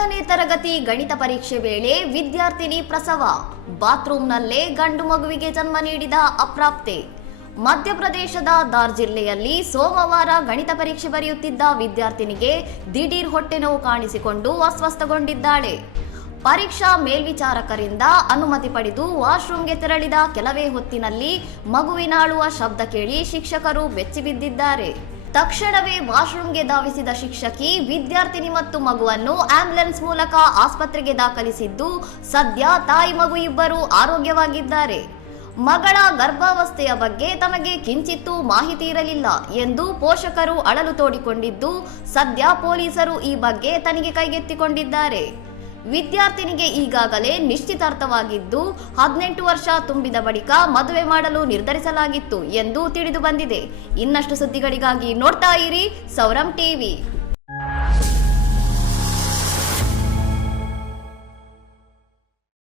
10ನೇ ತರಗತಿ ಗಣಿತ ಪರೀಕ್ಷೆ ವೇಳೆ ವಿದ್ಯಾರ್ಥಿನಿ ಪ್ರಸವ, ಬಾತ್ರೂಮ್ನಲ್ಲೇ ಗಂಡು ಮಗುವಿಗೆ ಜನ್ಮ ನೀಡಿದ ಅಪ್ರಾಪ್ತೆ. ಮಧ್ಯಪ್ರದೇಶದ ದಾರ್ ಜಿಲ್ಲೆಯಲ್ಲಿ ಸೋಮವಾರ ಗಣಿತ ಪರೀಕ್ಷೆ ಬರೆಯುತ್ತಿದ್ದ ವಿದ್ಯಾರ್ಥಿನಿಗೆ ದಿಢೀರ್ ಹೊಟ್ಟೆ ನೋವು ಕಾಣಿಸಿಕೊಂಡು ಅಸ್ವಸ್ಥಗೊಂಡಿದ್ದಾಳೆ. ಪರೀಕ್ಷಾ ಮೇಲ್ವಿಚಾರಕರಿಂದ ಅನುಮತಿ ಪಡೆದು ವಾಶ್ರೂಮ್ಗೆ ತೆರಳಿದ ಕೆಲವೇ ಹೊತ್ತಿನಲ್ಲಿ ಮಗುವಿನ ಅಳುವ ಶಬ್ದ ಕೇಳಿ ಶಿಕ್ಷಕರು ಬೆಚ್ಚಿಬಿದ್ದಿದ್ದಾರೆ. ತಕ್ಷಣವೇ ವಾಶ್ರೂಮ್ಗೆ ಧಾವಿಸಿದ ಶಿಕ್ಷಕಿ ವಿದ್ಯಾರ್ಥಿನಿ ಮತ್ತು ಮಗುವನ್ನು ಆಂಬ್ಯುಲೆನ್ಸ್ ಮೂಲಕ ಆಸ್ಪತ್ರೆಗೆ ದಾಖಲಿಸಿದ್ದು, ಸದ್ಯ ತಾಯಿ ಮಗು ಇಬ್ಬರು ಆರೋಗ್ಯವಾಗಿದ್ದಾರೆ. ಮಗಳ ಗರ್ಭಾವಸ್ಥೆಯ ಬಗ್ಗೆ ತಮಗೆ ಕಿಂಚಿತ್ತೂ ಮಾಹಿತಿ ಇರಲಿಲ್ಲ ಎಂದು ಪೋಷಕರು ಅಳಲು ತೋಡಿಕೊಂಡಿದ್ದು, ಸದ್ಯ ಪೊಲೀಸರು ಈ ಬಗ್ಗೆ ತನಿಖೆ ಕೈಗೆತ್ತಿಕೊಂಡಿದ್ದಾರೆ. ವಿದ್ಯಾರ್ಥಿನಿಗೆ ಈಗಾಗಲೇ ನಿಶ್ಚಿತಾರ್ಥವಾಗಿದ್ದು 18 ವರ್ಷ ತುಂಬಿದ ಬಳಿಕ ಮದುವೆ ಮಾಡಲು ನಿರ್ಧರಿಸಲಾಗಿತ್ತು ಎಂದು ತಿಳಿದು ಬಂದಿದೆ. ಇನ್ನಷ್ಟು ಸುದ್ದಿಗಳಿಗಾಗಿ ನೋಡ್ತಾ ಇರಿ ಸೌರಂ ಟಿವಿ.